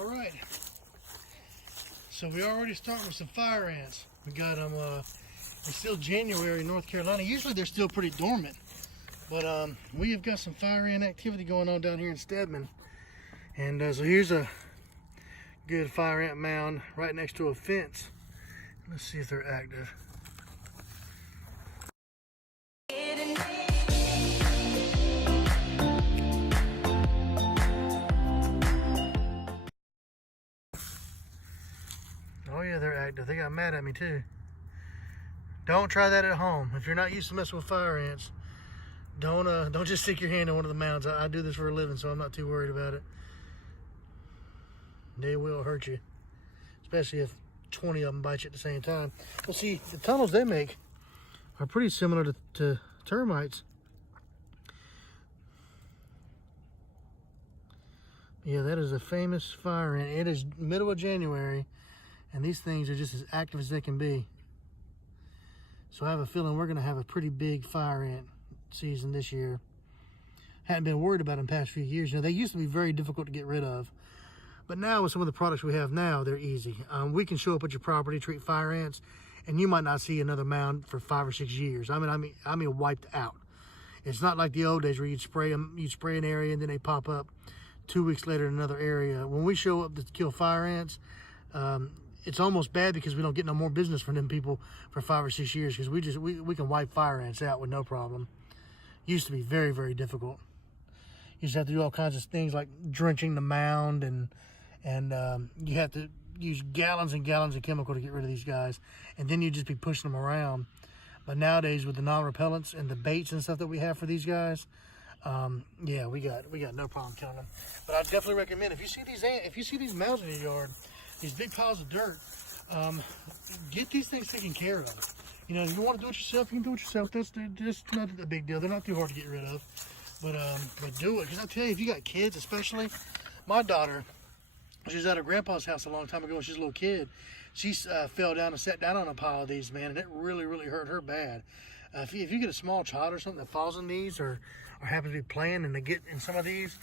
All right. So we already starting with some fire ants. We got them, it's still January in North Carolina. Usually they're still pretty dormant. But we have got some fire ant activity going on down here in Stedman. And so here's a good fire ant mound right next to a fence. Let's see if they're active. Oh yeah, they're active. They got mad at me too. Don't try that at home. If you're not used to messing with fire ants, don't just stick your hand in one of the mounds. I do this for a living, so I'm not too worried about it. They will hurt you, especially if 20 of them bite you at the same time. Well, see, the tunnels they make are pretty similar to termites. Yeah, that is a famous fire ant. It is middle of January, and these things are just as active as they can be. So I have a feeling we're going to have a pretty big fire ant season this year. Hadn't been worried about them the past few years. You know, they used to be very difficult to get rid of. But now with some of the products we have now, they're easy. We can show up at your property, treat fire ants, and you might not see another mound for 5 or 6 years. I mean wiped out. It's not like the old days where you'd spray an area and then they pop up 2 weeks later in another area. When we show up to kill fire ants, it's almost bad because we don't get no more business from them people for 5 or 6 years, because we can wipe fire ants out with no problem. Used to be very, very difficult. You just have to do all kinds of things like drenching the mound, and you have to use gallons and gallons of chemical to get rid of these guys, and then you just be pushing them around. But nowadays with the non-repellents and the baits and stuff that we have for these guys, yeah, we got no problem killing them. But I definitely recommend, if you see these mounds in your yard, these big piles of dirt, get these things taken care of. You know, if you want to do it yourself, you can do it yourself. That's not a big deal. They're not too hard to get rid of. But do it. Because I tell you, if you got kids, especially, my daughter, she was at her grandpa's house a long time ago when she was a little kid. She fell down and sat down on a pile of these, man, and it really, really hurt her bad. If you get a small child or something that falls in these, or happens to be playing and they get in some of these,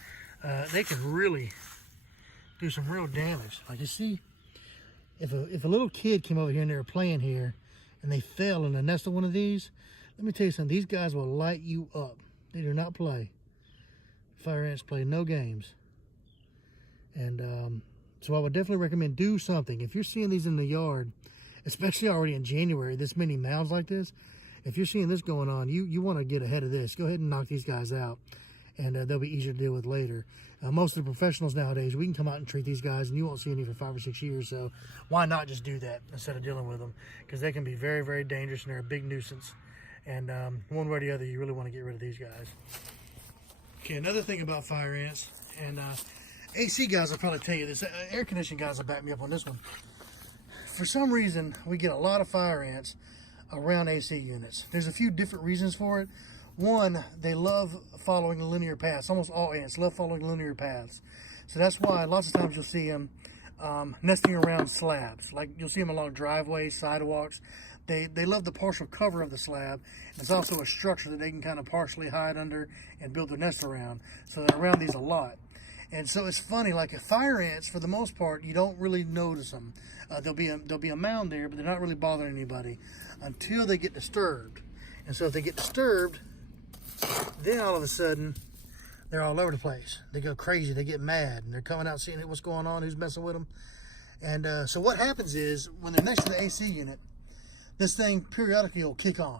they can really do some real damage. Like, you see, if a little kid came over here and they were playing here and they fell in the nest of one of these, let me tell you something, these guys will light you up. They do not play. Fire ants play no games. And so I would definitely recommend do something. If you're seeing these in the yard, especially already in January, this many mounds like this, if you're seeing this going on, you want to get ahead of this. Go ahead and knock these guys out, and they'll be easier to deal with later. Most of the professionals nowadays, we can come out and treat these guys, and you won't see any for 5 or 6 years. So why not just do that instead of dealing with them? Because they can be very, very dangerous, and they're a big nuisance. And one way or the other, you really want to get rid of these guys. Okay, another thing about fire ants, and AC guys will probably tell you this. Air conditioning guys will back me up on this one. For some reason, we get a lot of fire ants around AC units. There's a few different reasons for it. One, they love following linear paths. Almost all ants love following linear paths. So that's why lots of times you'll see them nesting around slabs. Like, you'll see them along driveways, sidewalks. They love the partial cover of the slab. And it's also a structure that they can kind of partially hide under and build their nest around. So they're around these a lot. And so it's funny, like fire ants, for the most part, you don't really notice them. There'll be a mound there, but they're not really bothering anybody until they get disturbed. And so if they get disturbed, then all of a sudden, they're all over the place. They go crazy, they get mad, and they're coming out seeing what's going on, who's messing with them. And so what happens is, when they're next to the AC unit, this thing periodically will kick on.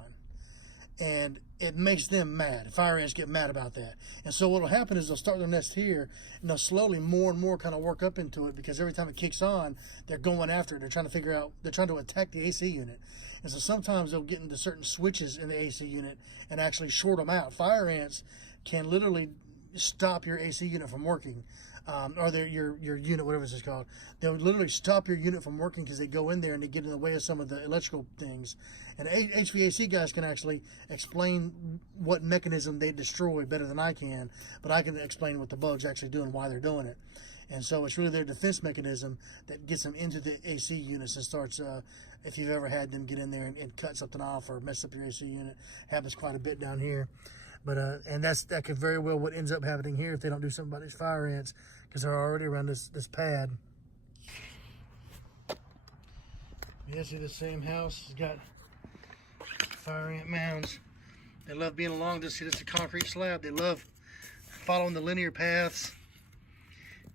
And it makes them mad. Fire ants get mad about that. And so what will happen is they'll start their nest here, and they'll slowly more and more kind of work up into it, because every time it kicks on, they're going after it. They're trying to figure out, they're trying to attack the AC unit. And so sometimes they'll get into certain switches in the AC unit and actually short them out. Fire ants can literally stop your AC unit from working, or your unit, whatever it's called. They'll literally stop your unit from working because they go in there and they get in the way of some of the electrical things. And HVAC guys can actually explain what mechanism they destroy better than I can, but I can explain what the bug's actually doing, why they're doing it. And so it's really their defense mechanism that gets them into the AC units and starts, if you've ever had them get in there and cut something off or mess up your AC unit, happens quite a bit down here. But and that could very well what ends up happening here if they don't do something about these fire ants, because they're already around this pad. Yeah, see, the same house has got fire ant mounds. They love being along this. See, this is a concrete slab. They love following the linear paths,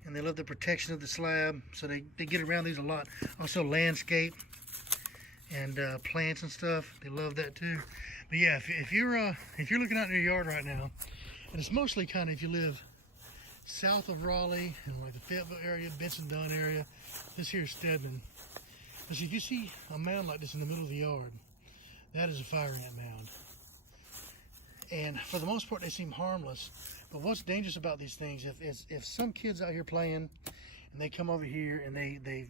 and they love the protection of the slab. So they get around these a lot. Also landscape and plants and stuff. They love that too. But yeah, if you're looking out in your yard right now, and it's mostly kind of if you live south of Raleigh and like the Fayetteville area, Benson Dunn area, this here is Stedman. But see, if you see a mound like this in the middle of the yard, that is a fire ant mound. And for the most part, they seem harmless. But what's dangerous about these things, if some kids out here playing and they come over here and they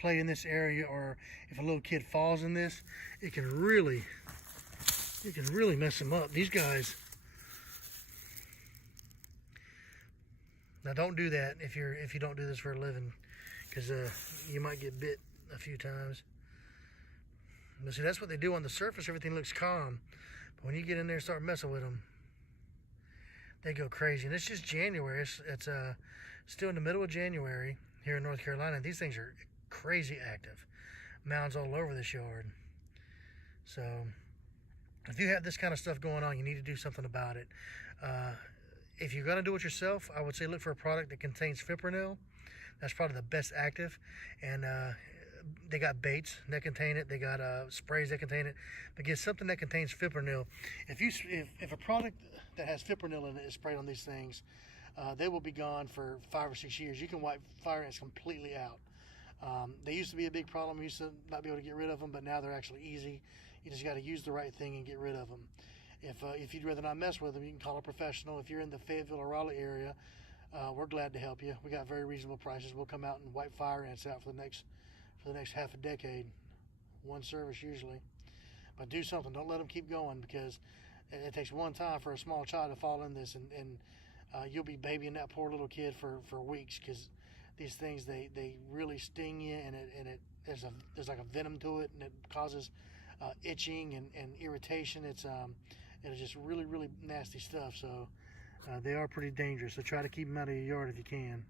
play in this area, or if a little kid falls in this, it can really mess them up. These guys, now don't do that if you don't do this for a living, because you might get bit a few times. But see, that's what they do on the surface. Everything looks calm, but when you get in there and start messing with them, they go crazy. And it's just January. It's still in the middle of January here in North Carolina. These things are crazy active. Mounds all over this yard. So if you have this kind of stuff going on, you need to do something about it. If you're going to do it yourself, I would say look for a product that contains fipronil. That's probably the best active. And they got baits that contain it. They got sprays that contain it. But get something that contains fipronil. If a product that has fipronil in it is sprayed on these things, they will be gone for 5 or 6 years. You can wipe fire ants completely out. They used to be a big problem. We used to not be able to get rid of them, but now they're actually easy. You just got to use the right thing and get rid of them. If you'd rather not mess with them, you can call a professional. If you're in the Fayetteville or Raleigh area, we're glad to help you. We got very reasonable prices. We'll come out and wipe fire ants out for the next half a decade. One service usually. But do something. Don't let them keep going, because it takes one time for a small child to fall in this, and you'll be babying that poor little kid for weeks, because these things, they really sting you, and there's like a venom to it, and it causes itching and irritation. It's just really nasty stuff. So they are pretty dangerous. So try to keep them out of your yard if you can.